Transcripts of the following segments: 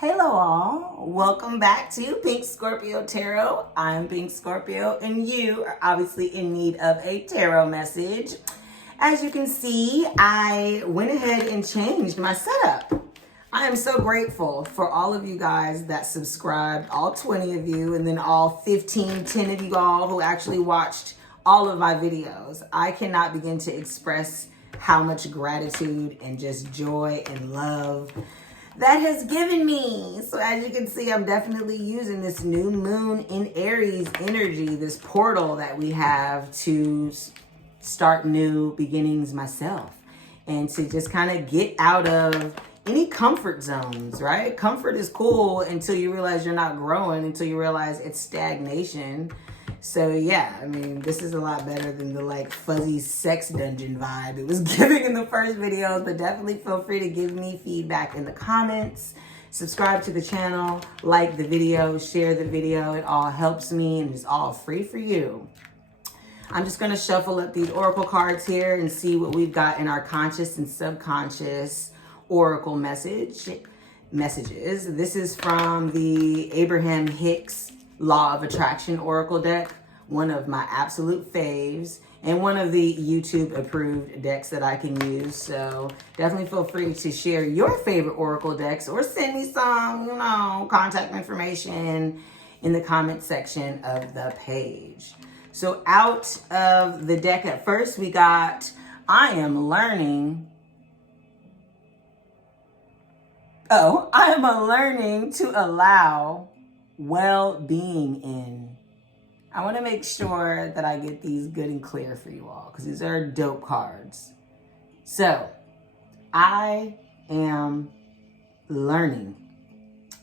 Hello all, welcome back to Pink Scorpio Tarot. I'm Pink Scorpio and you are obviously in need of a tarot message. As you can see, I went ahead and changed my setup. I am so grateful for all of you guys that subscribed, all 20 of you, and then all 15, 10 of you all who actually watched all of my videos. I cannot begin to express how much gratitude and just joy and love that has given me. So as you can see, I'm definitely using this new moon in Aries energy, this portal that we have to start new beginnings myself and to just kind of get out of any comfort zones, right? Comfort is cool until you realize you're not growing, until you realize it's stagnation. So yeah, I mean, this is a lot better than the like fuzzy sex dungeon vibe it was giving in the first videos, but definitely feel free to give me feedback in the comments. Subscribe to the channel, like the video, share the video. It all helps me and it's all free for you. I'm just going to shuffle up these oracle cards here and see what we've got in our conscious and subconscious oracle messages. This is from the Abraham Hicks Law of Attraction Oracle deck, one of my absolute faves, and one of the YouTube approved decks that I can use. So definitely feel free to share your favorite Oracle decks or send me some, contact information in the comment section of the page. So out of the deck at first, we got, I am learning to allow well-being in. I want to make sure that I get these good and clear for you all because these are dope cards. So, I am learning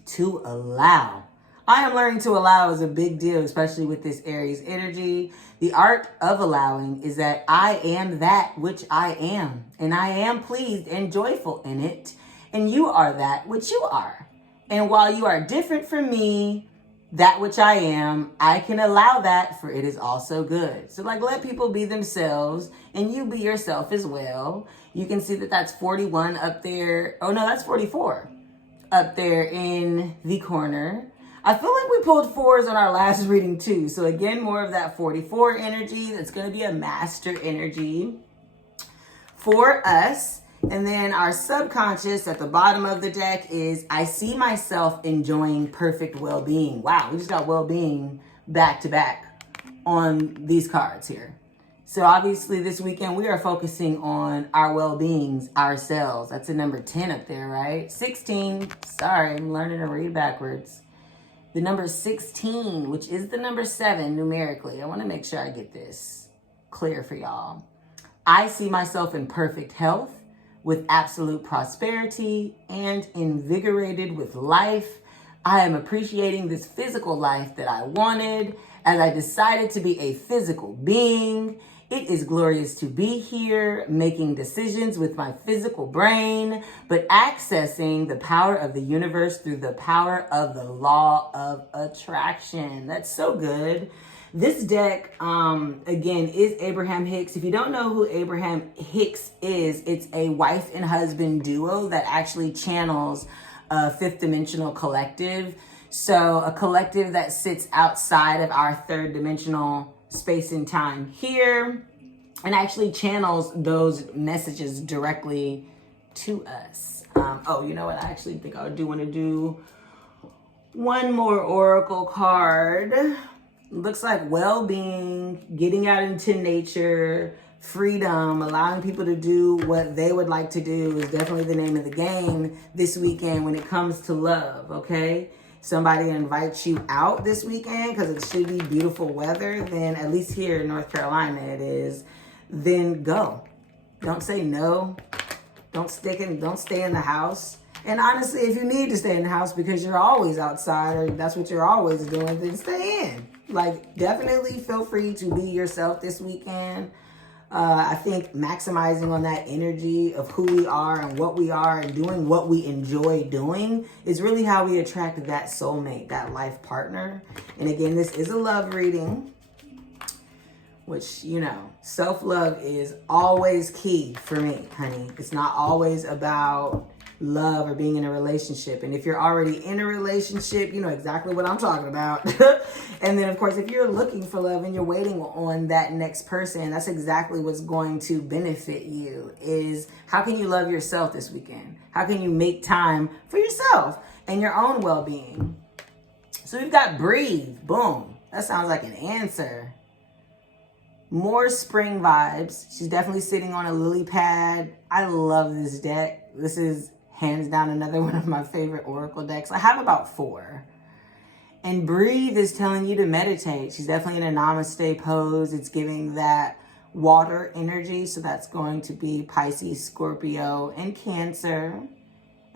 to allow. I am learning to allow is a big deal, especially with this Aries energy. The art of allowing is that I am that which I am, and I am pleased and joyful in it, and you are that which you are. And while you are different from me, that which I am, I can allow that, for it is also good. So let people be themselves and you be yourself as well. You can see that that's 41 up there. Oh no, that's 44 up there in the corner. I feel like we pulled fours on our last reading too. So again, more of that 44 energy. That's going to be a master energy for us. And then our subconscious at the bottom of the deck is, I see myself enjoying perfect well-being. Wow, we just got well-being back to back on these cards here. So obviously this weekend we are focusing on our well-beings, ourselves. That's a number 10 up there, right? 16, sorry, I'm learning to read backwards. The number 16, which is the number 7 numerically. I want to make sure I get this clear for y'all. I see myself in perfect health, with absolute prosperity, and invigorated with life. I am appreciating this physical life that I wanted as I decided to be a physical being. It is glorious to be here, making decisions with my physical brain, but accessing the power of the universe through the power of the law of attraction. That's so good. This deck, again, is Abraham Hicks. If you don't know who Abraham Hicks is, it's a wife and husband duo that actually channels a fifth dimensional collective. So a collective that sits outside of our third dimensional space and time here and actually channels those messages directly to us. You know what? I actually think I do want to do one more oracle card. Looks like well-being, getting out into nature, freedom, allowing people to do what they would like to do is definitely the name of the game this weekend when it comes to love, okay? Somebody invites you out this weekend because it should be beautiful weather, then at least here in North Carolina it is, then go. Don't say no. Don't stay in the house. And honestly, if you need to stay in the house because you're always outside or that's what you're always doing, then stay in. Definitely feel free to be yourself this weekend. I think maximizing on that energy of who we are and what we are and doing what we enjoy doing is really how we attract that soulmate, that life partner. And again, this is a love reading, which, self-love is always key for me, honey. It's not always about love or being in a relationship. And if you're already in a relationship, you know exactly what I'm talking about. And then, of course, if you're looking for love and you're waiting on that next person, that's exactly what's going to benefit you, is how can you love yourself this weekend? How can you make time for yourself and your own well-being? So we've got breathe. Boom. That sounds like an answer. More spring vibes. She's definitely sitting on a lily pad. I love this deck. This is hands down another one of my favorite oracle decks. I have about 4. And breathe is telling you to meditate. She's definitely in a namaste pose. It's giving that water energy. So that's going to be Pisces, Scorpio, and Cancer.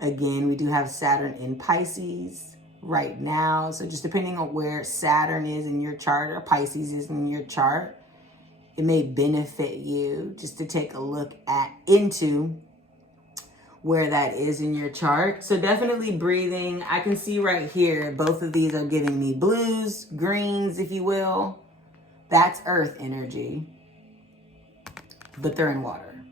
Again, we do have Saturn in Pisces right now. So just depending on where Saturn is in your chart or Pisces is in your chart, it may benefit you just to take a look into where that is in your chart. So definitely breathing. I can see right here, both of these are giving me blues, greens, if you will. That's earth energy, but they're in water.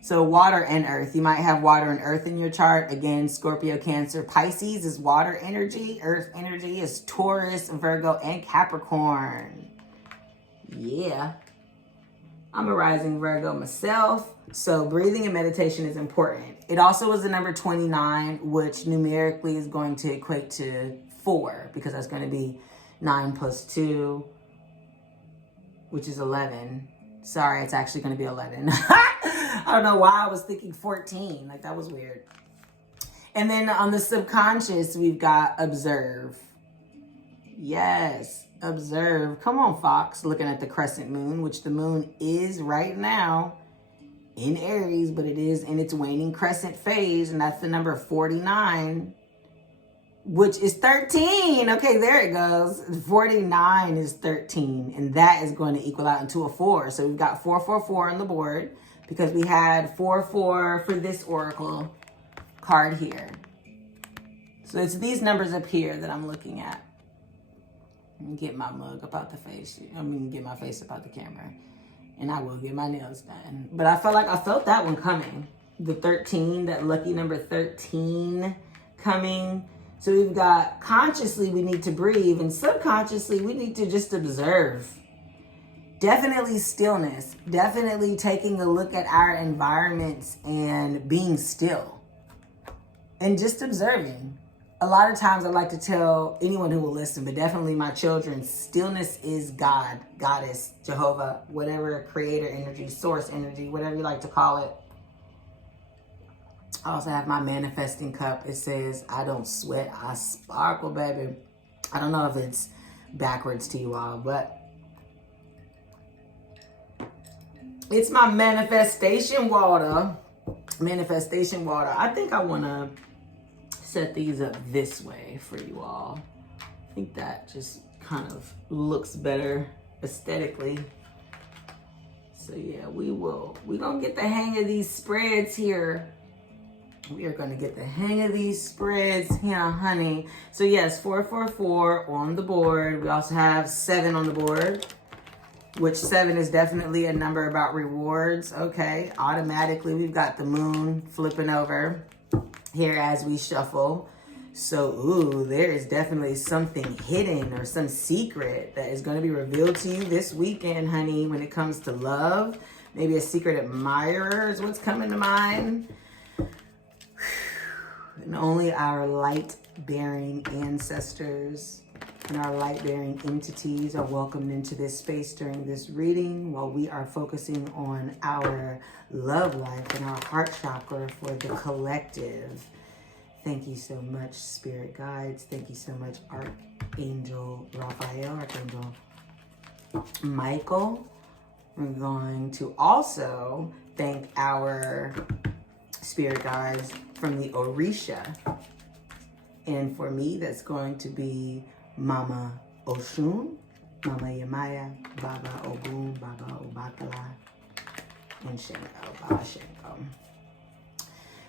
So water and earth. You might have water and earth in your chart. Again, Scorpio, Cancer, Pisces is water energy. Earth energy is Taurus, Virgo, and Capricorn. Yeah. I'm a rising Virgo myself, so breathing and meditation is important. It also was the number 29, which numerically is going to equate to 4, because that's going to be 9 plus 2, which is 11. Sorry, it's actually going to be 11. I don't know why I was thinking 14. Like, that was weird. And then on the subconscious, we've got observe. Yes. Observe. Come on, Fox. Looking at the crescent moon, which the moon is right now in Aries, but it is in its waning crescent phase, and that's the number 49, which is 13. Okay, there it goes. 49 is 13, and that is going to equal out into a 4. So we've got 444 on the board because we had 44 for this oracle card here. So it's these numbers up here that I'm looking at. Get my mug up out the face. Get my face up out the camera. And I will get my nails done. But I felt that one coming. The 13, that lucky number 13 coming. So we've got consciously we need to breathe, and subconsciously we need to just observe. Definitely stillness. Definitely taking a look at our environments and being still. And just observing. A lot of times I like to tell anyone who will listen, but definitely my children, stillness is God, Goddess, Jehovah, whatever, creator energy, source energy, whatever you like to call it. I also have my manifesting cup. It says, I don't sweat, I sparkle, baby. I don't know if it's backwards to you all, but it's my manifestation water. Manifestation water. I think I want to set these up this way for you all. I think that just kind of looks better aesthetically. So yeah, we're gonna get the hang of these spreads here. We are gonna get the hang of these spreads here, honey. So yes, 444 on the board. We also have 7 on the board, which 7 is definitely a number about rewards. Okay, automatically we've got the moon flipping over here as we shuffle. So, ooh, there is definitely something hidden or some secret that is going to be revealed to you this weekend, honey, when it comes to love. Maybe a secret admirer is what's coming to mind. And only our light-bearing ancestors and our light-bearing entities are welcomed into this space during this reading, while we are focusing on our love life and our heart chakra for the collective. Thank you so much, spirit guides. Thank you so much, Archangel Raphael, Archangel Michael. We're going to also thank our spirit guides from the Orisha. And for me, that's going to be Mama Oshun, Mama Yemaya, Baba Ogun, Baba Obatala, and Shanko, Baba Shanko.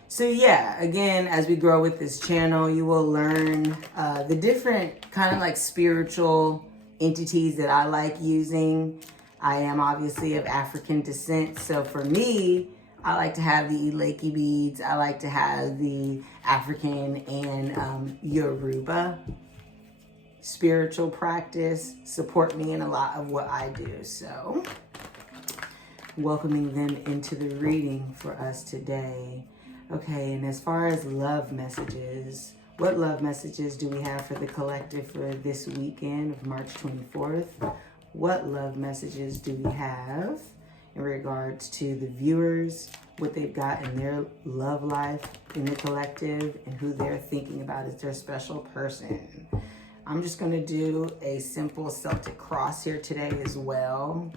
So yeah, again, as we grow with this channel, you will learn the different kind of like spiritual entities that I like using. I am obviously of African descent, so for me, I like to have the Eleki beads. I like to have the African and Yoruba spiritual practice support me in a lot of what I do. So welcoming them into the reading for us today. Okay, and as far as love messages, what love messages do we have for the collective for this weekend of March 24th? What love messages do we have in regards to the viewers, what they've got in their love life, in the collective, and who they're thinking about as their special person? I'm just going to do a simple Celtic cross here today as well.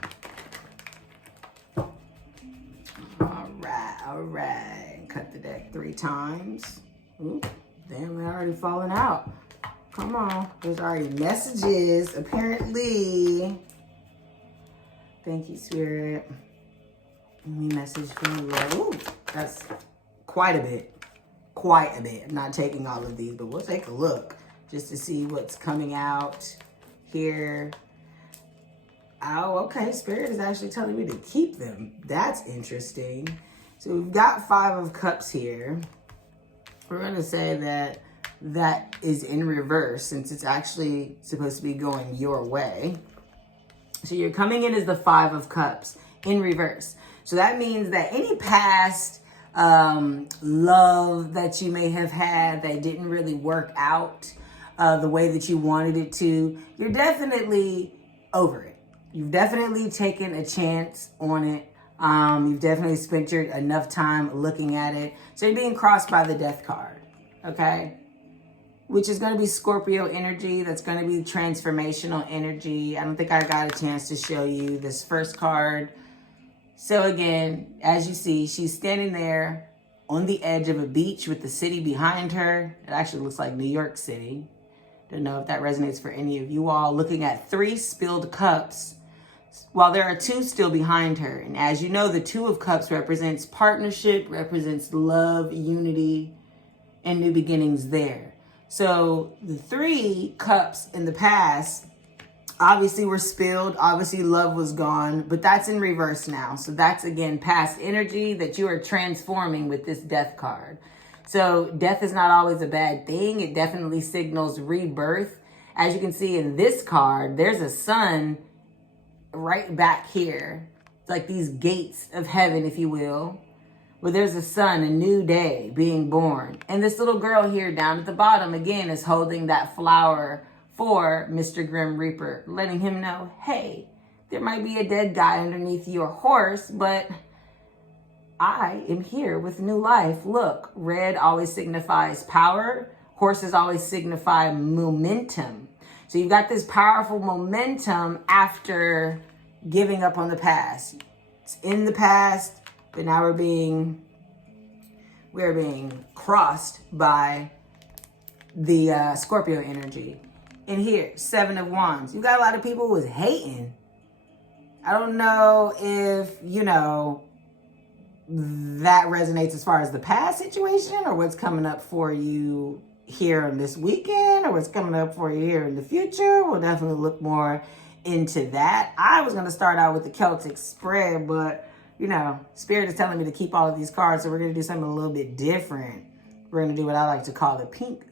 All right. Cut the deck 3 times. Ooh, damn, we're already falling out. Come on. There's already messages, apparently. Thank you, Spirit. Any message from the Lord? Ooh, that's quite a bit. Quite a bit. I'm not taking all of these, but we'll take a look just to see what's coming out here. Oh, okay. Spirit is actually telling me to keep them. That's interesting. So we've got 5 of Cups here. We're going to say that that is in reverse since it's actually supposed to be going your way. So you're coming in as the 5 of Cups in reverse. So that means that any past love that you may have had that didn't really work out the way that you wanted it to, you're definitely over it. You've definitely taken a chance on it. You've definitely spent enough time looking at it. So you're being crossed by the Death card, okay? Which is going to be Scorpio energy. That's going to be transformational energy. I don't think I got a chance to show you this first card. So again, as you see, she's standing there on the edge of a beach with the city behind her. It actually looks like New York City. Don't know if that resonates for any of you all. Looking at 3 spilled cups, while there are 2 still behind her. And as you know, the 2 of Cups represents partnership, represents love, unity, and new beginnings there. So the 3 cups in the past obviously were spilled. Obviously love was gone, but that's in reverse now. So that's, again, past energy that you are transforming with this Death card. So death is not always a bad thing. It definitely signals rebirth. As you can see in this card, there's a sun right back here. It's like these gates of heaven, if you will, where there's a sun, a new day being born. And this little girl here down at the bottom, again, is holding that flower for Mr. Grim Reaper, letting him know, hey, there might be a dead guy underneath your horse, but I am here with new life. Look, red always signifies power. Horses always signify momentum. So you've got this powerful momentum after giving up on the past. It's in the past, but now we're being crossed by the Scorpio energy. And here, 7 of Wands. You got a lot of people who was hating. I don't know if, that resonates as far as the past situation or what's coming up for you here on this weekend or what's coming up for you here in the future. We'll definitely look more into that. I was going to start out with the Celtic spread, but Spirit is telling me to keep all of these cards, so we're going to do something a little bit different. We're going to do what I like to call the pink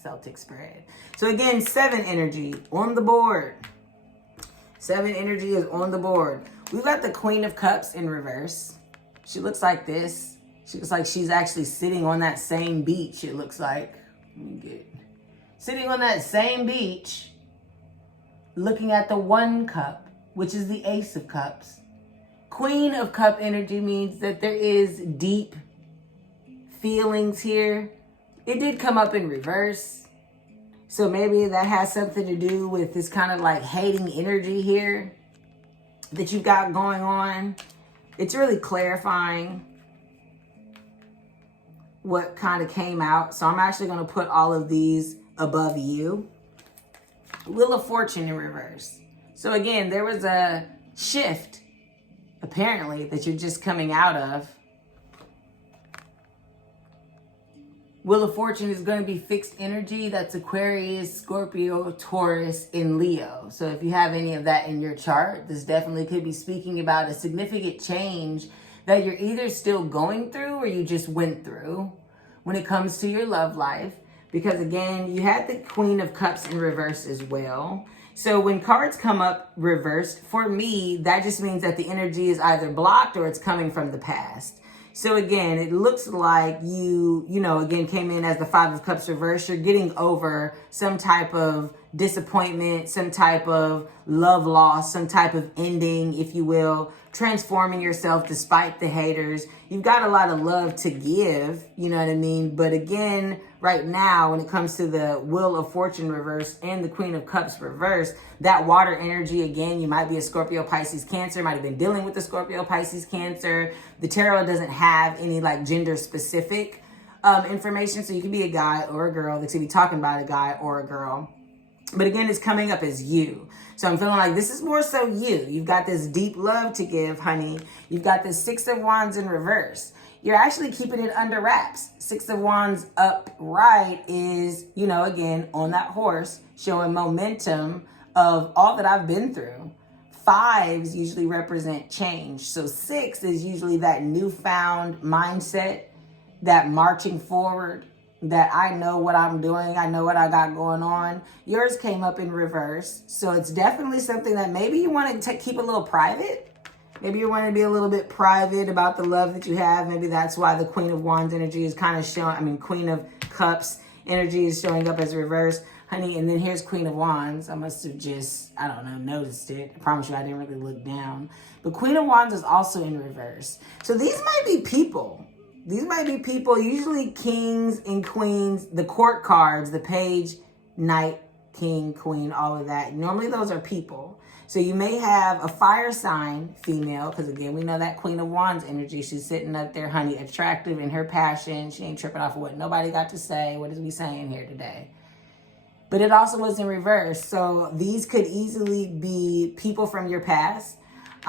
Celtic spread. So again, 7 energy on the board. 7 energy is on the board. We've got the Queen of Cups in reverse. She looks like this. She looks like she's actually sitting on that same beach, it looks like. Sitting on that same beach, looking at the 1 cup, which is the Ace of Cups. Queen of Cup energy means that there is deep feelings here. It did come up in reverse. So maybe that has something to do with this kind of like hating energy here that you've got going on. It's really clarifying what kind of came out. So I'm actually going to put all of these above you. Wheel of Fortune in reverse. So again, there was a shift, apparently, that you're just coming out of. Wheel of Fortune is going to be fixed energy. That's Aquarius, Scorpio, Taurus, and Leo. So if you have any of that in your chart, this definitely could be speaking about a significant change that you're either still going through or you just went through when it comes to your love life. Because again, you had the Queen of Cups in reverse as well. So when cards come up reversed, for me, that just means that the energy is either blocked or it's coming from the past. So again, it looks like you again, came in as the Five of Cups reversed. You're getting over some type of disappointment, some type of love loss, some type of ending, if you will, transforming yourself despite the haters. You've got a lot of love to give, you know what I mean? But again, right now, when it comes to the Wheel of Fortune reverse and the Queen of Cups reverse, that water energy, again, you might be a Scorpio, Pisces, Cancer, might have been dealing with the Scorpio, Pisces, Cancer. The tarot doesn't have any like gender specific information. So you can be a guy or a girl. They could be talking about a guy or a girl. But again, it's coming up as you. So I'm feeling like this is more so you. You've got this deep love to give, honey. You've got the Six of Wands in reverse. You're actually keeping it under wraps. Six of Wands upright is, again, on that horse, showing momentum of all that I've been through. Fives usually represent change. So six is usually that newfound mindset, that marching forward, that I know what I'm doing. I know what I got going on. Yours came up in reverse. So it's definitely something that maybe you want to keep a little private. Maybe you want to be a little bit private about the love that you have. Maybe that's why the Queen of Wands energy is kind of showing, Queen of Cups energy is showing up as reverse. Honey, and then here's Queen of Wands. I must have just, noticed it. I promise you I didn't really look down. But Queen of Wands is also in reverse. So these might be people. These might be people, usually kings and queens, the court cards, the page, knight, king, queen, all of that. Normally those are people. So you may have a fire sign female, because again, we know that Queen of Wands energy. She's sitting up there, honey, attractive in her passion. She ain't tripping off of what nobody got to say. What is we saying here today? But it also was in reverse. So these could easily be people from your past.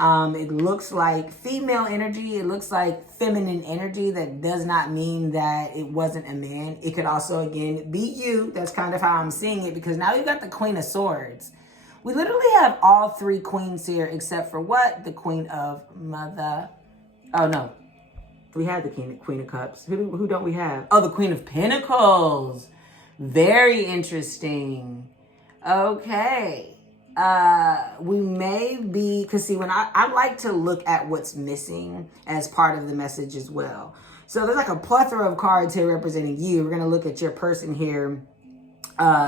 It looks like female energy. It looks like feminine energy. That does not mean that it wasn't a man. It could also, again, be you. That's kind of how I'm seeing it, because now you've got the Queen of Swords. We literally have all three queens here, except for what? The Queen of Mother. Oh, no. We had the Queen of Cups. Who don't we have? Oh, the Queen of Pentacles. Very interesting. Okay. We may be, because see, when I like to look at what's missing as part of the message as well. So there's like a plethora of cards here representing you. We're going to look at your person here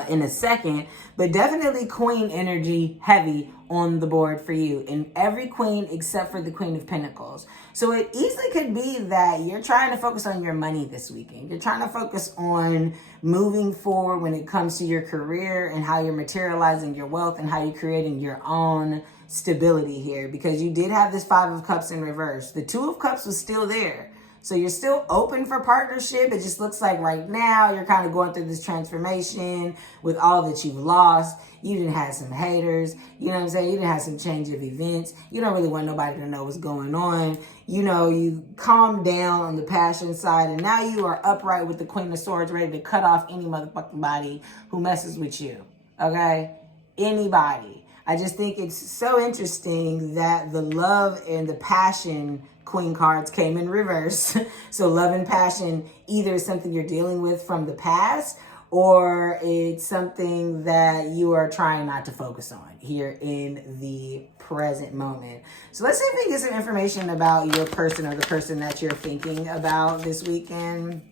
in a second, but definitely queen energy heavy on the board for you, and every queen except for the Queen of Pentacles. So it easily could be that you're trying to focus on your money this weekend. You're trying to focus on moving forward when it comes to your career and how you're materializing your wealth and how you're creating your own stability here, because you did have this Five of Cups in reverse. The Two of Cups was still there. So you're still open for partnership. It just looks like right now you're kind of going through this transformation with all that you've lost. You didn't have some haters. You know what I'm saying? You didn't have some change of events. You don't really want nobody to know what's going on. You calmed down on the passion side, and now you are upright with the Queen of Swords, ready to cut off any motherfucking body who messes with you. Okay? Anybody. I just think it's so interesting that the love and the passion Queen cards came in reverse. So love and passion either is something you're dealing with from the past, or it's something that you are trying not to focus on here in the present moment. So let's see if we can get some information about your person or the person that you're thinking about this weekend.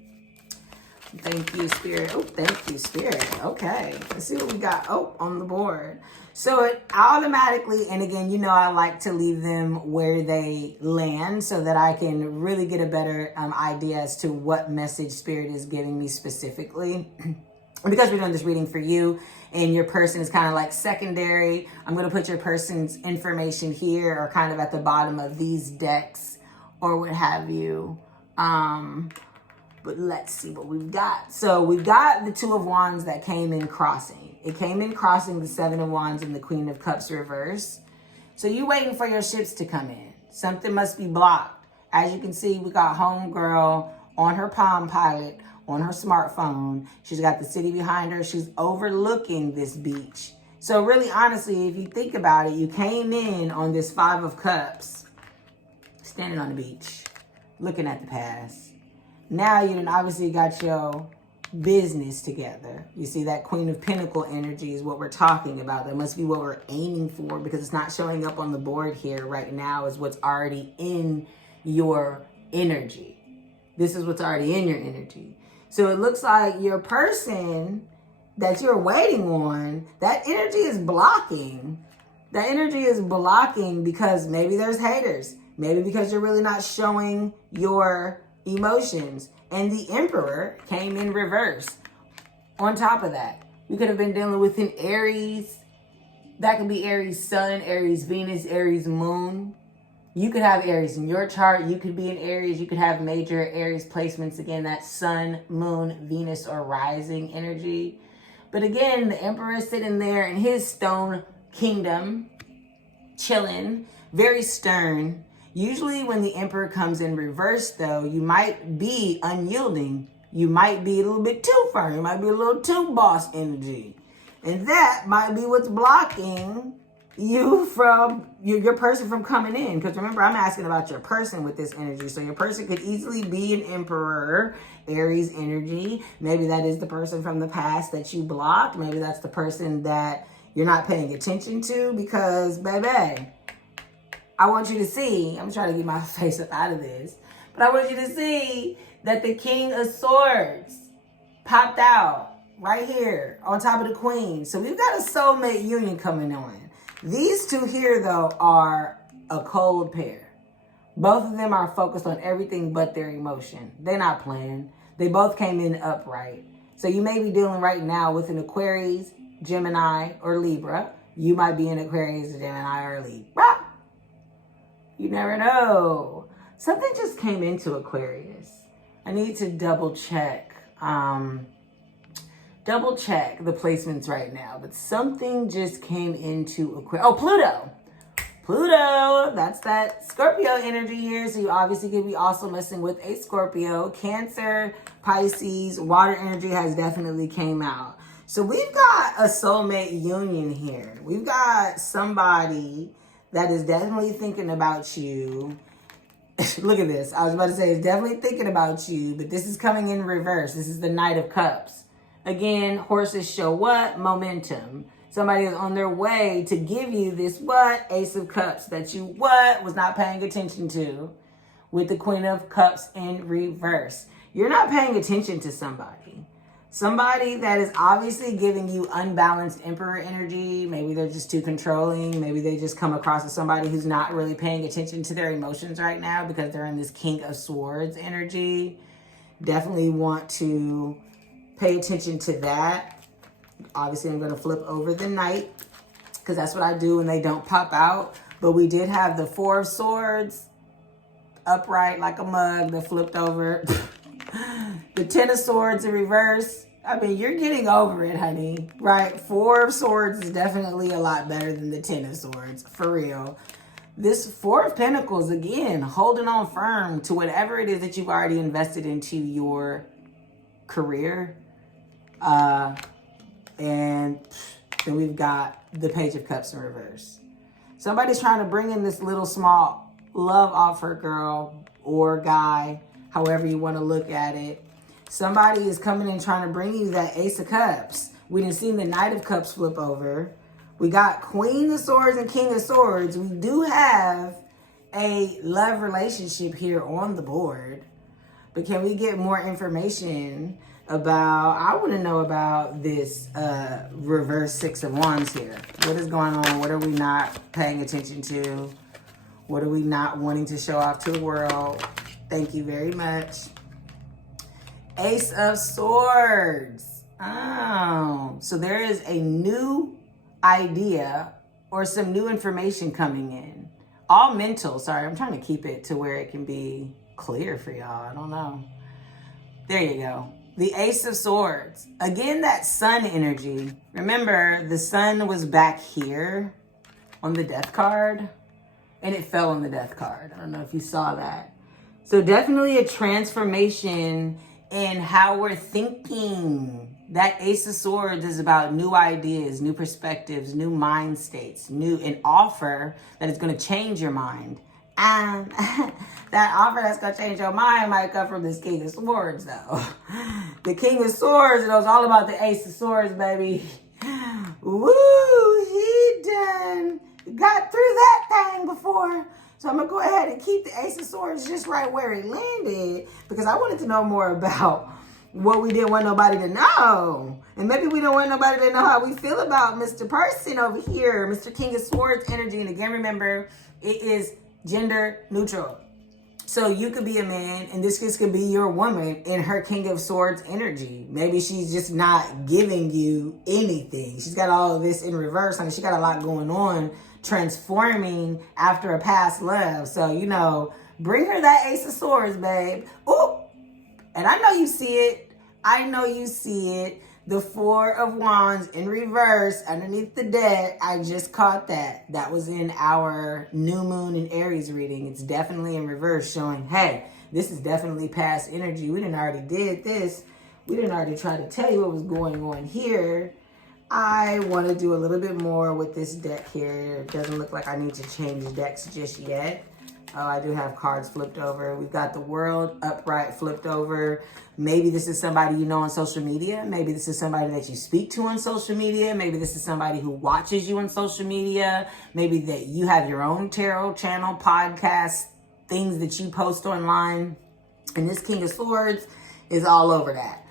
Thank you, Spirit. Oh, thank you, Spirit. Okay, let's see what we got on the board. So it automatically, and again, I like to leave them where they land so that I can really get a better idea as to what message Spirit is giving me specifically. Because we're doing this reading for you and your person is kind of like secondary, I'm going to put your person's information here or kind of at the bottom of these decks or what have you. But let's see what we've got. So we've got the Two of Wands that came in crossing. It came in crossing the Seven of Wands and the Queen of Cups reverse. So you're waiting for your ships to come in. Something must be blocked. As you can see, we got homegirl on her Palm Pilot, on her smartphone. She's got the city behind her. She's overlooking this beach. So really, honestly, if you think about it, you came in on this Five of Cups, standing on the beach. looking at the past. Now you done obviously got your business together. You see that Queen of Pentacle energy is what we're talking about. That must be what we're aiming for, because it's not showing up on the board here right now is what's already in your energy. This is what's already in your energy. So it looks like your person that you're waiting on, that energy is blocking. That energy is blocking because maybe there's haters. Maybe because you're really not showing your emotions. And the Emperor came in reverse. On top of that, we could have been dealing with an Aries. That could be Aries Sun, Aries Venus, Aries Moon. You could have Aries in your chart. You could be in Aries. You could have major Aries placements. Again, that's Sun, Moon, Venus, or rising energy. But again, the Emperor is sitting there in his stone kingdom, chilling, very stern. Usually when the Emperor comes in reverse, though, you might be unyielding. You might be a little bit too firm. You might be a little too boss energy. And that might be what's blocking you from, your person from coming in. Because remember, I'm asking about your person with this energy. So your person could easily be an Emperor, Aries energy. Maybe that is the person from the past that you blocked. Maybe that's the person that you're not paying attention to, because, baby, I want you to see, I'm trying to get my face up out of this, but I want you to see that the King of Swords popped out right here on top of the Queen. So we've got a soulmate union coming on. These two here, though, are a cold pair. Both of them are focused on everything but their emotion. They're not playing. They both came in upright. So you may be dealing right now with an Aquarius, Gemini, or Libra. You might be an Aquarius, Gemini, or Libra. You never know. Something just came into Aquarius. I need to double check the placements right now. But something just came into Aquarius. Oh, Pluto. Pluto, that's that Scorpio energy here. So you obviously could be also messing with a Scorpio. Cancer, Pisces, water energy has definitely came out. So we've got a soulmate union here. We've got somebody that is definitely thinking about you. Look at this. I was about to say it's definitely thinking about you, but this is coming in reverse. This is the Knight of Cups. Again, horses show what? Momentum. Somebody is on their way to give you this what? Ace of Cups that you what? Was not paying attention to, with the Queen of Cups in reverse. You're not paying attention to somebody. Somebody that is obviously giving you unbalanced Emperor energy. Maybe they're just too controlling. Maybe they just come across as somebody who's not really paying attention to their emotions right now because they're in this King of Swords energy. Definitely want to pay attention to that. Obviously, I'm going to flip over the Knight because that's what I do when they don't pop out. But we did have the Four of Swords upright like a mug that flipped over. The Ten of Swords in reverse. I mean, you're getting over it, honey, right? Four of Swords is definitely a lot better than the Ten of Swords, for real. This Four of Pentacles, again, holding on firm to whatever it is that you've already invested into your career. And then we've got the Page of Cups in reverse. Somebody's trying to bring in this little small love offer, girl or guy, however you want to look at it. Somebody is coming in trying to bring you that Ace of Cups. We didn't see the Knight of Cups flip over. We got Queen of Swords and King of Swords. We do have a love relationship here on the board. But can we get more information about, I want to know about this reverse Six of Wands here. What is going on? What are we not paying attention to? What are we not wanting to show off to the world? Thank you very much. Ace of Swords. Oh, so there is a new idea or some new information coming in. All mental. Sorry, I'm trying to keep it to where it can be clear for y'all. I don't know. There you go. The Ace of Swords. Again, that sun energy. Remember, the sun was back here on the death card, and it fell on the death card. I don't know if you saw that. So definitely a transformation in how we're thinking. That Ace of Swords is about new ideas, new perspectives, new mind states, an offer that is going to change your mind, Um, that offer that's gonna change your mind might come from this King of Swords, though. The King of Swords, it was all about the Ace of Swords, baby. Woo! He done got through that thing before. So I'm gonna go ahead and keep the Ace of Swords just right where it landed, because I wanted to know more about what we didn't want nobody to know. And maybe we don't want nobody to know how we feel about Mr. Person over here, Mr. King of Swords energy. And again, remember, it is gender neutral. So you could be a man, and this could be your woman in her King of Swords energy. Maybe she's just not giving you anything. She's got all of this in reverse. I mean, she got a lot going on, transforming after a past love. So, you know, bring her that Ace of Swords, babe. Ooh, and I know you see it. I know you see it. The Four of Wands in reverse underneath the deck. I just caught that. That was in our new moon in Aries reading. It's definitely in reverse, showing, hey, this is definitely past energy. We done already did this. We done already tried to tell you what was going on here. I want to do a little bit more with this deck here. It doesn't look like I need to change decks just yet. Oh, I do have cards flipped over. We've got the World upright flipped over. Maybe this is somebody you know on social media. Maybe this is somebody that you speak to on social media. Maybe this is somebody who watches you on social media. Maybe that you have your own tarot channel, podcast, things that you post online. And this King of Swords is all over that.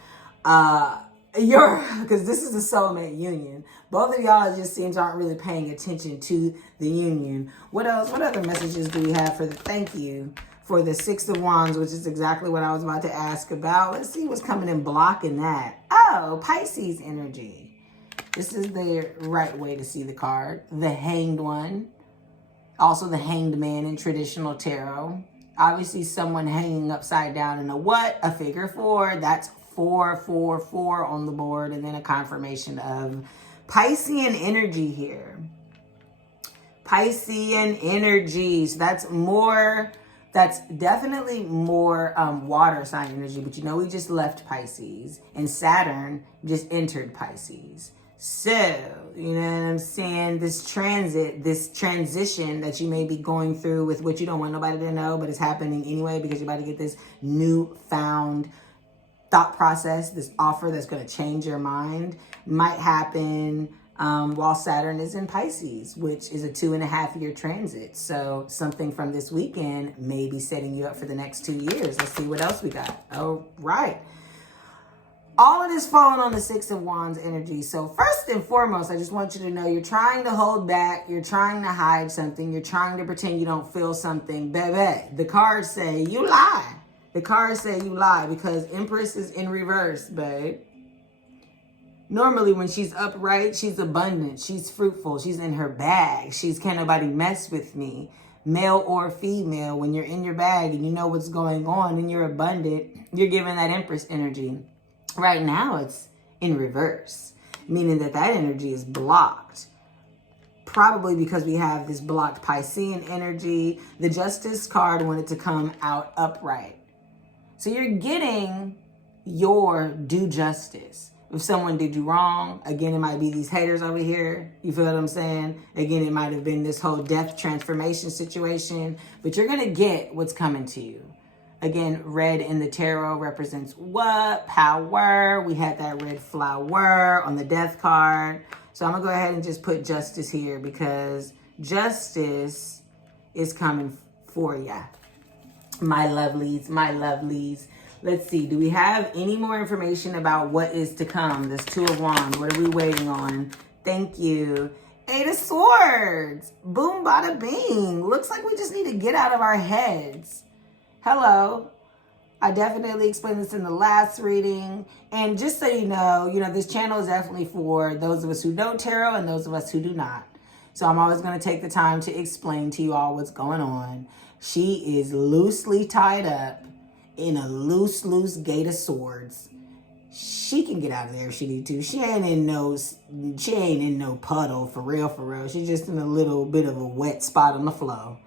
Because this is a soulmate union. Both of y'all, it just seems, aren't really paying attention to the union. What else? What other messages do we have for the thank you for the Six of Wands, which is exactly what I was about to ask about? Let's see what's coming in blocking that. Oh, Pisces energy. This is the right way to see the card. The Hanged One. Also the Hanged Man in traditional tarot. Obviously someone hanging upside down in a what? A figure four. That's 444 on the board, and then a confirmation of Piscean energy here. Piscean energy. So that's definitely more water sign energy, but you know we just left Pisces and Saturn just entered Pisces. So, you know what I'm saying? This transition that you may be going through with what you don't want nobody to know, but it's happening anyway because you're about to get this newfound thought process, this offer that's going to change your mind, might happen while Saturn is in Pisces, which is a 2.5-year transit. So something from this weekend may be setting you up for the next 2 years. Let's see what else we got. Oh, right. All of this falling on the Six of Wands energy. So first and foremost, I just want you to know you're trying to hold back. You're trying to hide something. You're trying to pretend you don't feel something. Baby, the cards say you lie. The cards say you lie because Empress is in reverse, babe. Normally when she's upright, she's abundant. She's fruitful. She's in her bag. She's can't nobody mess with me. Male or female, when you're in your bag and you know what's going on and you're abundant, you're giving that Empress energy. Right now it's in reverse, meaning that energy is blocked. Probably because we have this blocked Piscean energy. The Justice card wanted to come out upright. So you're getting your due justice. If someone did you wrong, again, it might be these haters over here. You feel what I'm saying? Again, it might have been this whole death transformation situation, but you're going to get what's coming to you. Again, red in the tarot represents what? Power. We had that red flower on the death card. So I'm going to go ahead and just put justice here because justice is coming for ya. My lovelies, my lovelies. Let's see. Do we have any more information about what is to come? This Two of Wands. What are we waiting on? Thank you. Eight of Swords. Boom, bada bing. Looks like we just need to get out of our heads. Hello. I definitely explained this in the last reading. And just so you know, this channel is definitely for those of us who know tarot and those of us who do not. So I'm always going to take the time to explain to you all what's going on. She is loosely tied up in a loose Gate of Swords. She can get out of there if she need to. She ain't in no puddle for real. She's just in a little bit of a wet spot on the floor.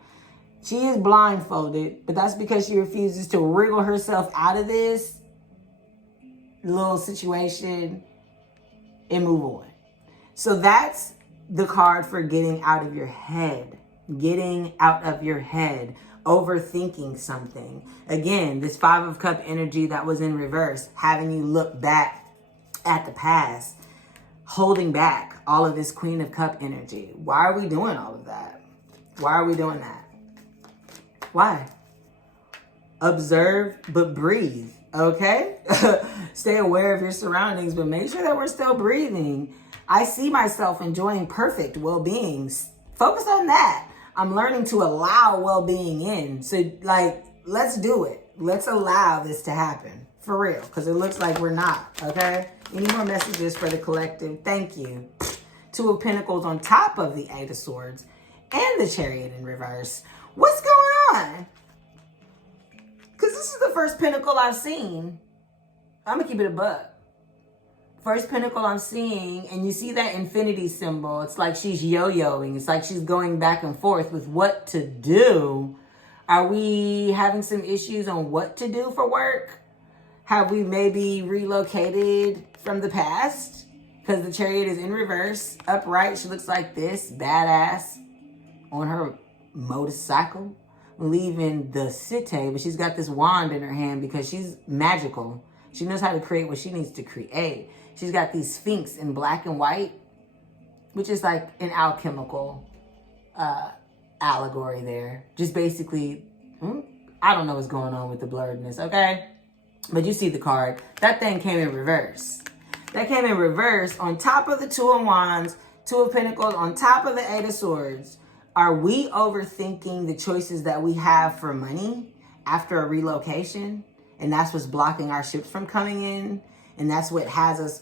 She is blindfolded, but that's because she refuses to wriggle herself out of this little situation and move on. So that's the card for getting out of your head. Getting out of your head. overthinking something. Again, this Five of Cup energy that was in reverse, having you look back at the past, holding back all of this Queen of Cup energy. Why are we doing all of that? Why are we doing that? Why? Observe, but breathe, okay? Stay aware of your surroundings, but make sure that we're still breathing. I see myself enjoying perfect well-being. Focus on that. I'm learning to allow well-being in. So, like, let's do it. Let's allow this to happen. For real. Because it looks like we're not, okay? Any more messages for the collective? Thank you. Two of Pentacles on top of the Eight of Swords and the Chariot in reverse. What's going on? Because this is the first Pentacle I've seen. I'm going to keep it a buck. First Pentacle I'm seeing, and you see that infinity symbol. It's like she's yo-yoing. It's like she's going back and forth with what to do. Are we having some issues on what to do for work? Have we maybe relocated from the past? Because the Chariot is in reverse. Upright, she looks like this. Badass. On her motorcycle. Leaving the city, but she's got this wand in her hand because she's magical. She knows how to create what she needs to create. She's got these Sphinx in black and white, which is like an alchemical allegory there. Just basically, I don't know what's going on with the blurredness, okay? But you see the card. That thing came in reverse. That came in reverse on top of the Two of Wands, Two of Pentacles, on top of the Eight of Swords. Are we overthinking the choices that we have for money after a relocation? And that's what's blocking our ships from coming in. And that's what has us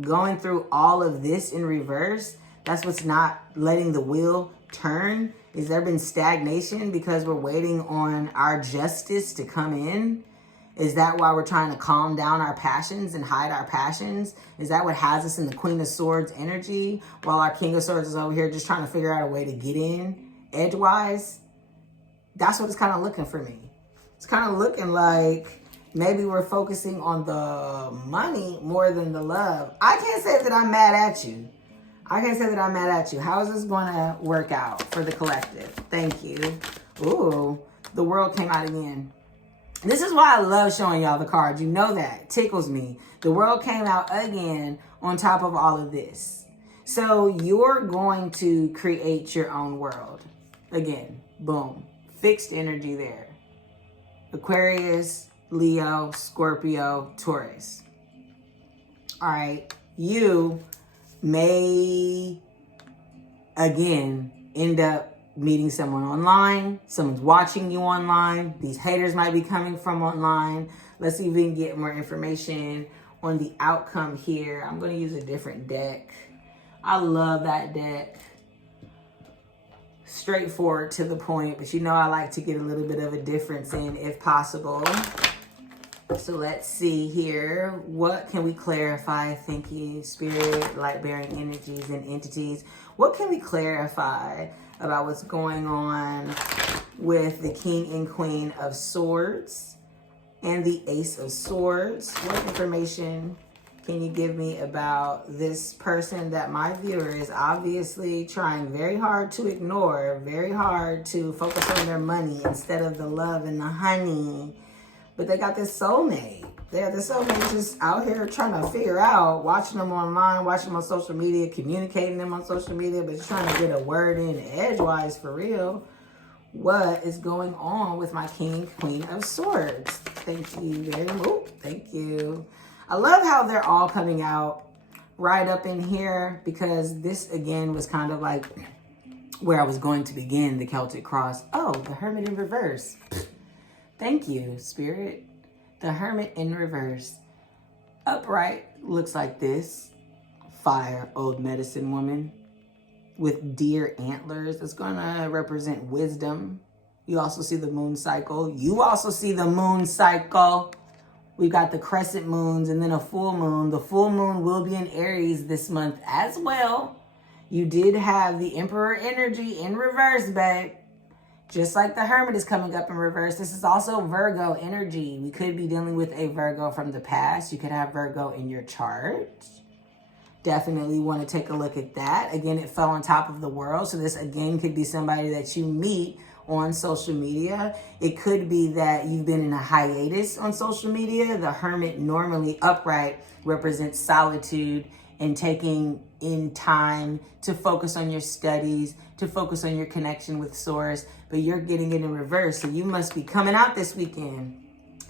going through all of this in reverse. That's what's not letting the wheel turn. Has there been stagnation because we're waiting on our justice to come in? Is that why we're trying to calm down our passions and hide our passions? Is that what has us in the Queen of Swords energy while our King of Swords is over here just trying to figure out a way to get in edgewise? That's what it's kind of looking for me. It's kind of looking like maybe we're focusing on the money more than the love. I can't say that I'm mad at you. I can't say that I'm mad at you. How is this going to work out for the collective? Thank you. Ooh, the World came out again. This is why I love showing y'all the cards. You know that. It tickles me. The World came out again on top of all of this. So you're going to create your own world. Again, boom. Fixed energy there. Aquarius, Leo, Scorpio, Taurus. All right. You may, again, end up meeting someone online. Someone's watching you online. These haters might be coming from online. Let's see if we can get more information on the outcome here. I'm going to use a different deck. I love that deck. Straightforward to the point, but you know I like to get a little bit of a difference in if possible. So let's see here. What can we clarify? Thank you, Spirit, light-bearing energies and entities. What can we clarify about what's going on with the King and Queen of Swords and the Ace of Swords? What information can you give me about this person that my viewer is obviously trying very hard to ignore, very hard to focus on their money instead of the love and the honey? But they got this soulmate. They're the soulmate just out here trying to figure out, watching them online, watching them on social media, communicating them on social media, but just trying to get a word in edgewise for real. What is going on with my King, Queen of Swords? Thank you very much. Thank you. I love how they're all coming out right up in here because this, again, was kind of like where I was going to begin the Celtic cross. Oh, the Hermit in reverse. Thank you, Spirit. The Hermit in reverse. Upright looks like this. Fire, old medicine woman with deer antlers. It's going to represent wisdom. You also see the moon cycle. You also see the moon cycle. We've got the crescent moons and then a full moon. The full moon will be in Aries this month as well. You did have the Emperor energy in reverse, babe. Just like the Hermit is coming up in reverse, this is also Virgo energy. We could be dealing with a Virgo from the past. You could have Virgo in your chart. Definitely want to take a look at that. Again, it fell on top of the World. So this, again, could be somebody that you meet on social media. It could be that you've been in a hiatus on social media. The Hermit, normally upright, represents solitude and taking in time to focus on your studies, to focus on your connection with Source, but you're getting it in reverse. So you must be coming out this weekend.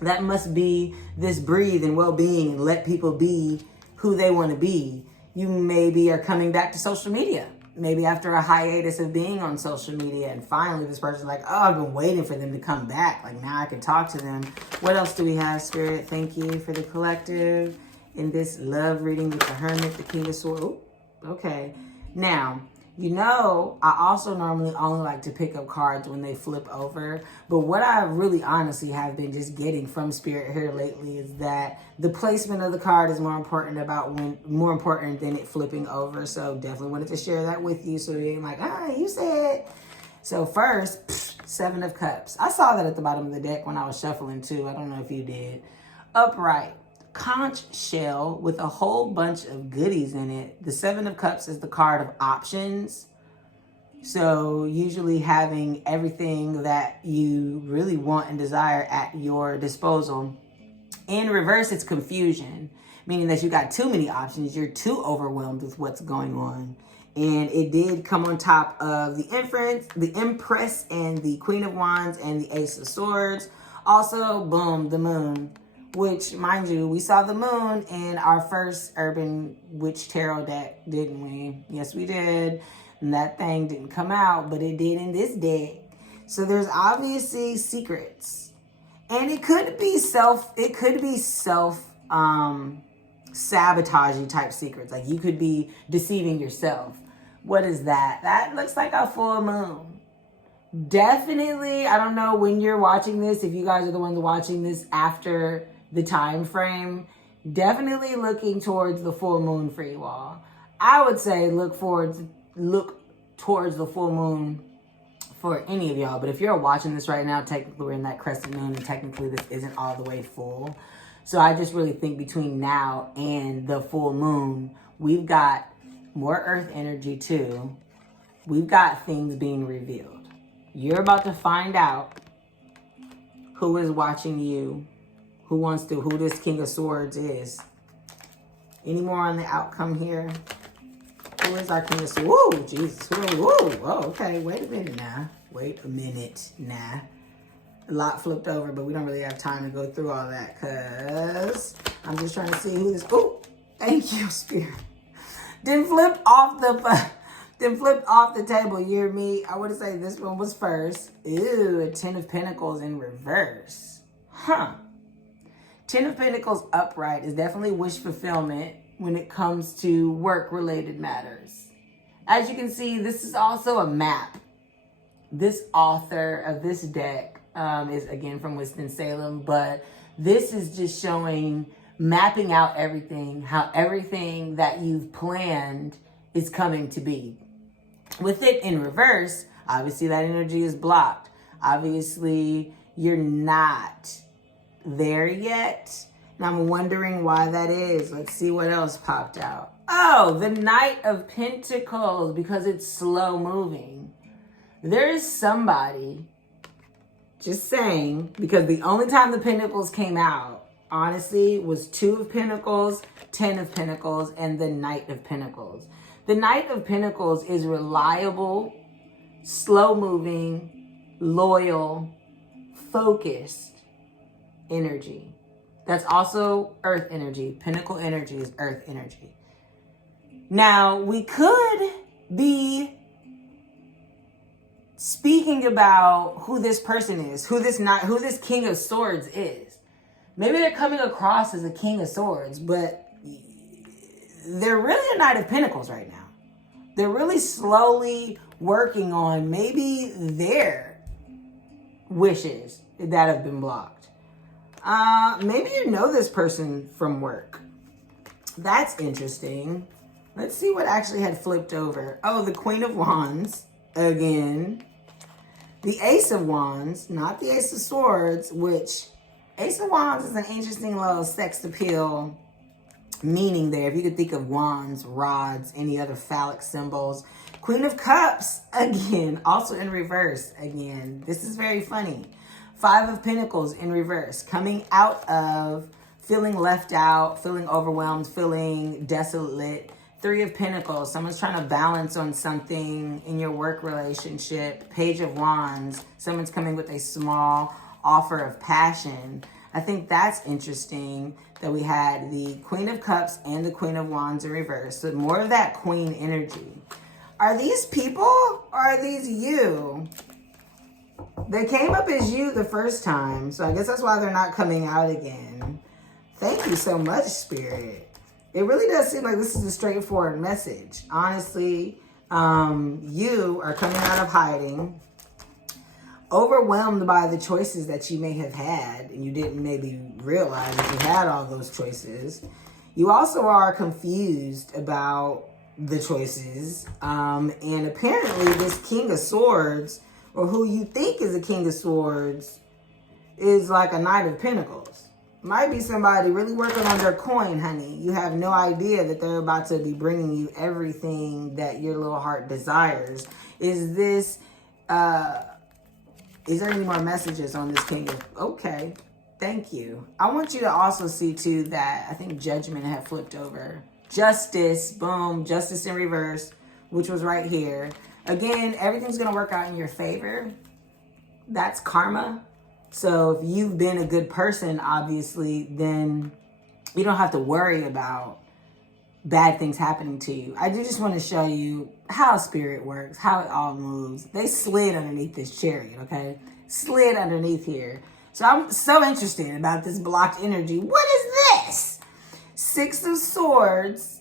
That must be this breathe and well-being and let people be who they want to be. You maybe are coming back to social media. Maybe after a hiatus of being on social media, and finally this person's like, oh, I've been waiting for them to come back. Like, now I can talk to them. What else do we have, Spirit? Thank you for the collective in this love reading with the Hermit, the King of Swords. Ooh, okay. Now, you know, I also normally only like to pick up cards when they flip over. But what I really honestly have been just getting from Spirit here lately is that the placement of the card is more important than it flipping over. So definitely wanted to share that with you. So you ain't like, you said. So first, Seven of Cups. I saw that at the bottom of the deck when I was shuffling too. I don't know if you did. Upright. Conch shell with a whole bunch of goodies in it. The Seven of Cups is the card of options. So usually having everything that you really want and desire at your disposal. In reverse, it's confusion, meaning that you got too many options. You're too overwhelmed with what's going on. And it did come on top of the Empress and the Queen of Wands and the Ace of Swords. Also, boom, the Moon. Which, mind you, we saw the Moon in our first Urban Witch Tarot deck, didn't we? Yes, we did. And that thing didn't come out, but it did in this deck. So there's obviously secrets. And it could be sabotaging type secrets. Like, you could be deceiving yourself. What is that? That looks like a full moon. Definitely, I don't know when you're watching this, if you guys are the ones watching this after the time frame, definitely looking towards the full moon for you all. I would say look towards the full moon for any of y'all. But if you're watching this right now, technically we're in that crescent moon, and technically this isn't all the way full. So I just really think between now and the full moon, we've got more earth energy too. We've got things being revealed. You're about to find out who is watching you, who this King of Swords is. Any more on the outcome here? Who is our King of Swords? Whoa, Jesus. Whoa, okay. Wait a minute now. A lot flipped over, but we don't really have time to go through all that because I'm just trying to see who this... Oh, thank you, Spirit. Then flipped off the table. You hear me? I would say this one was first. Ew, a Ten of Pentacles in reverse. Ten of Pentacles upright is definitely wish fulfillment when it comes to work-related matters. As you can see, this is also a map. This author of this deck is, again, from Winston-Salem, but this is just showing, mapping out everything, how everything that you've planned is coming to be. With it in reverse, obviously that energy is blocked. Obviously, you're not there yet. And I'm wondering why that is. Let's see what else popped out. Oh, the Knight of Pentacles, because it's slow moving. There is somebody, just saying, because the only time the Pentacles came out, honestly, was Two of Pentacles, Ten of Pentacles, and the Knight of Pentacles. The Knight of Pentacles is reliable, slow-moving, loyal, focused energy. That's also earth energy. Pentacle energy is earth energy. Now, we could be speaking about who this person is, who this King of Swords is. Maybe they're coming across as a King of Swords, but they're really a Knight of Pentacles right now. They're really slowly working on maybe their wishes that have been blocked. Maybe you know this person from work. That's interesting. Let's see what actually had flipped over. Oh, the Queen of Wands again. The Ace of Wands, not the Ace of Swords, which Ace of Wands is an interesting little sex appeal meaning there. If you could think of wands, rods, any other phallic symbols. Queen of Cups, again, also in reverse. Again, this is very funny. Five of Pentacles in reverse, coming out of feeling left out, feeling overwhelmed, feeling desolate. Three of Pentacles, someone's trying to balance on something in your work relationship. Page of Wands, someone's coming with a small offer of passion. I think that's interesting that we had the Queen of Cups and the Queen of Wands in reverse. So more of that queen energy. Are these people or are these you? They came up as you the first time, so I guess that's why they're not coming out again. Thank you so much, Spirit. It really does seem like this is a straightforward message. Honestly, you are coming out of hiding, overwhelmed by the choices that you may have had, and you didn't maybe realize that you had all those choices. You also are confused about the choices, and apparently this King of Swords, or who you think is a King of Swords, is like a Knight of Pentacles. Might be somebody really working on their coin, honey. You have no idea that they're about to be bringing you everything that your little heart desires. Is there any more messages on this King of... Okay, thank you. I want you to also see, too, that I think Judgment had flipped over. Justice, boom, Justice in reverse, which was right here. Again, everything's going to work out in your favor. That's karma. So if you've been a good person, obviously, then you don't have to worry about bad things happening to you. I do just want to show you how Spirit works, how it all moves. They slid underneath this chariot, okay? Slid underneath here. So I'm so interested about this blocked energy. What is this? Six of Swords.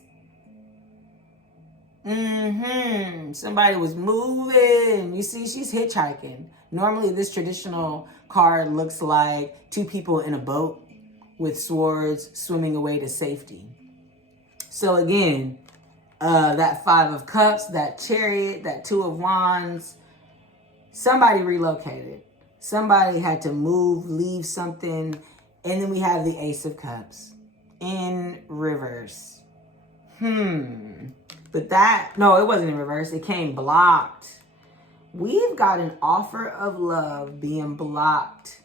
Somebody was moving. You see, she's hitchhiking. Normally, this traditional card looks like two people in a boat with swords swimming away to safety. So again, that Five of Cups, that Chariot, that Two of Wands, somebody relocated. Somebody had to move, leave something. And then we have the Ace of Cups in reverse. But that, no, it wasn't in reverse. It came blocked. We've got an offer of love being blocked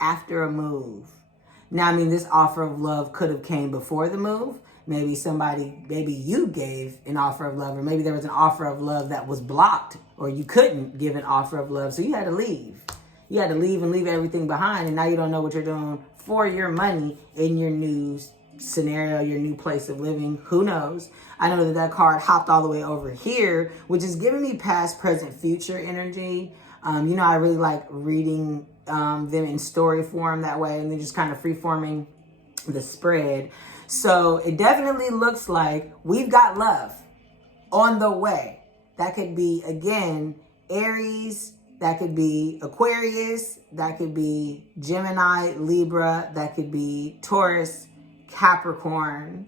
after a move. Now, I mean, this offer of love could have came before the move. Maybe you gave an offer of love, or maybe there was an offer of love that was blocked, or you couldn't give an offer of love, so you had to leave. You had to leave and leave everything behind, and now you don't know what you're doing for your money in your new scenario, your new place of living. Who knows? I know that card hopped all the way over here, which is giving me past, present, future energy. I really like reading them in story form that way, and then just kind of free-forming the spread. So it definitely looks like we've got love on the way. That could be, again, Aries. That could be Aquarius. That could be Gemini, Libra. That could be Taurus, Capricorn.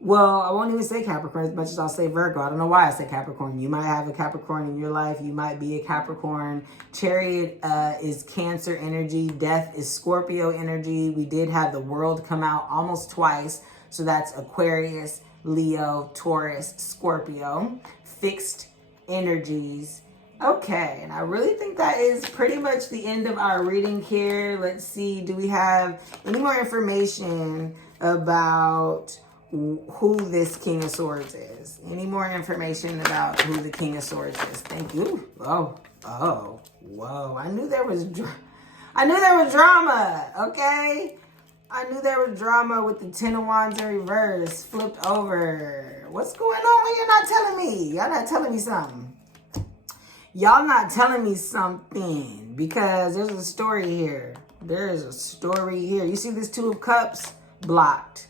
Well, I won't even say Capricorn as much as I'll say Virgo. I don't know why I said Capricorn. You might have a Capricorn in your life. You might be a Capricorn. Chariot is Cancer energy. Death is Scorpio energy. We did have the World come out almost twice. So that's Aquarius, Leo, Taurus, Scorpio. Fixed energies. Okay, and I really think that is pretty much the end of our reading here. Let's see, do we have any more information about who this King of Swords is? Any more information about who the King of Swords is? Thank you. Oh, whoa. I knew there was drama, okay? I knew there was drama with the Ten of Wands in reverse, flipped over. What's going on when you're not telling me? Y'all not telling me something. Y'all not telling me something, because there's a story here. There is a story here. You see this Two of Cups? Blocked.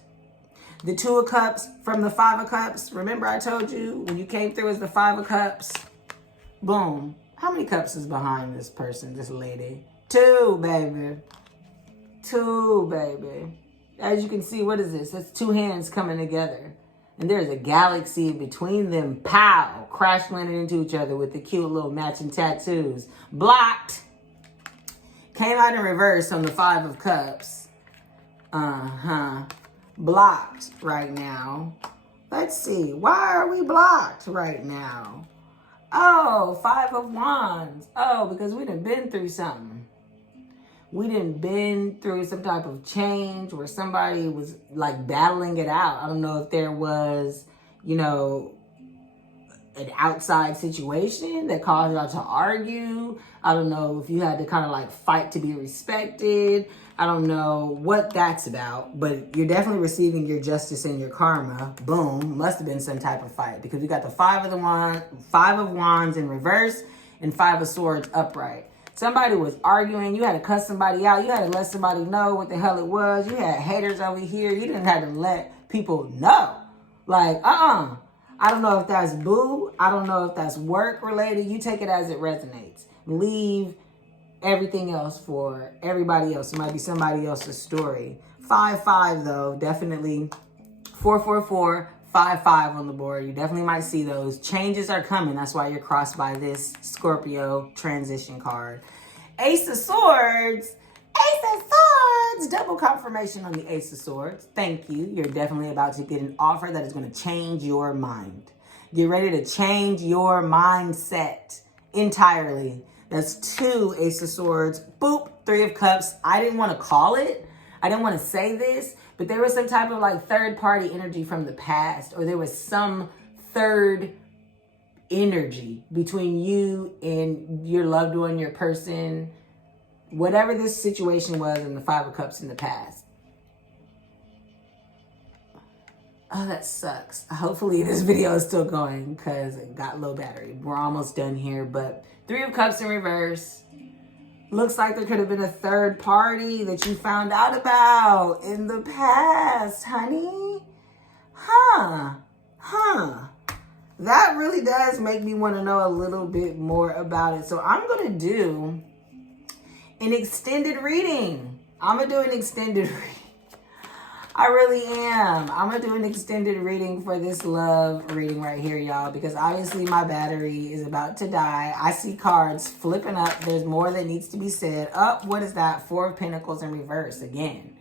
The Two of Cups from the Five of Cups. Remember I told you when you came through as the Five of Cups? Boom. How many cups is behind this person, this lady? Two, baby. Two, baby. As you can see, what is this? That's two hands coming together. And there's a galaxy between them. Pow! Crash landed into each other with the cute little matching tattoos. Blocked. Came out in reverse on the Five of Cups. blocked right now. Let's see. Why are we blocked right now? Oh, Five of Wands. Oh, because we done been through something. We done been through some type of change where somebody was like battling it out. I don't know if there was, you know, an outside situation that caused y'all to argue. I don't know if you had to kind of like fight to be respected. I don't know what that's about, but you're definitely receiving your justice and your karma. Boom. Must have been some type of fight because we got the Five of Wands in reverse and Five of Swords upright. Somebody was arguing. You had to cut somebody out. You had to let somebody know what the hell it was. You had haters over here. You didn't have to let people know. Like, I don't know if that's boo. I don't know if that's work related. You take it as it resonates. Leave everything else for everybody else. It might be somebody else's story. 5-5 though, definitely 4-4-4, 5-5 on the board. You definitely might see those. Changes are coming. That's why you're crossed by this Scorpio transition card. Ace of Swords. Ace of Swords. Double confirmation on the Ace of Swords. Thank you. You're definitely about to get an offer that is going to change your mind. Get ready to change your mindset entirely. That's 2 Ace of Swords. Boop. 3 of Cups. I didn't want to call it. I didn't want to say this, but there was some type of like third party energy from the past, or there was some third energy between you and your loved one, your person, whatever this situation was in the 5 of Cups in the past. Oh, that sucks. Hopefully this video is still going because it got low battery. We're almost done here, but 3 of Cups in reverse. Looks like there could have been a third party that you found out about in the past, honey. That really does make me want to know a little bit more about it. So I'm going to do an extended reading. I'm going to do an extended reading. I really am. I'm going to do an extended reading for this love reading right here, y'all, because obviously my battery is about to die. I see cards flipping up. There's more that needs to be said. What is that? 4 of Pentacles in reverse again.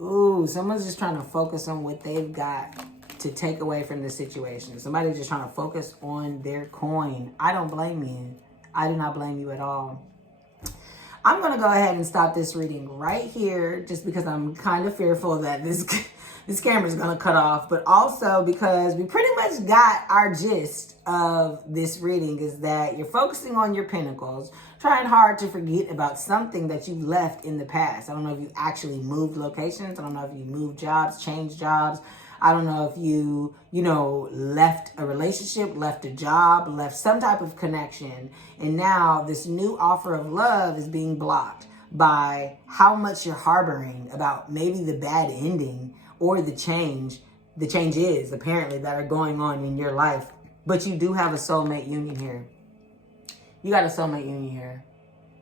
Ooh, someone's just trying to focus on what they've got to take away from the situation. Somebody's just trying to focus on their coin. I don't blame you. I do not blame you at all. I'm going to go ahead and stop this reading right here just because I'm kind of fearful that this camera is going to cut off, but also because we pretty much got our gist of this reading is that you're focusing on your pentacles, trying hard to forget about something that you left in the past. I don't know if you actually moved locations. I don't know if you moved jobs, changed jobs. I don't know if you left a relationship, left a job, left some type of connection. And now this new offer of love is being blocked by how much you're harboring about maybe the bad ending or the changes apparently that are going on in your life. But you do have a soulmate union here. You got a soulmate union here.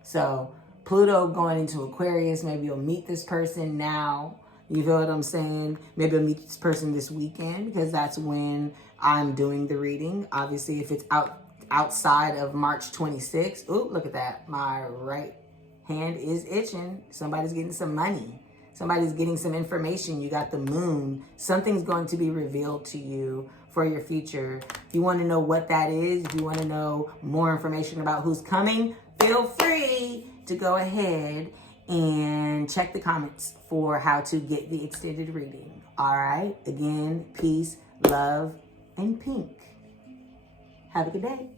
So Pluto going into Aquarius, maybe you'll meet this person now. You feel what I'm saying? Maybe I'll meet this person this weekend because that's when I'm doing the reading. Obviously, if it's outside of March 26th. Ooh, look at that. My right hand is itching. Somebody's getting some money. Somebody's getting some information. You got the moon. Something's going to be revealed to you for your future. If you want to know what that is, if you want to know more information about who's coming, feel free to go ahead and check the comments for how to get the extended reading. All right. Again, peace, love, and pink. Have a good day.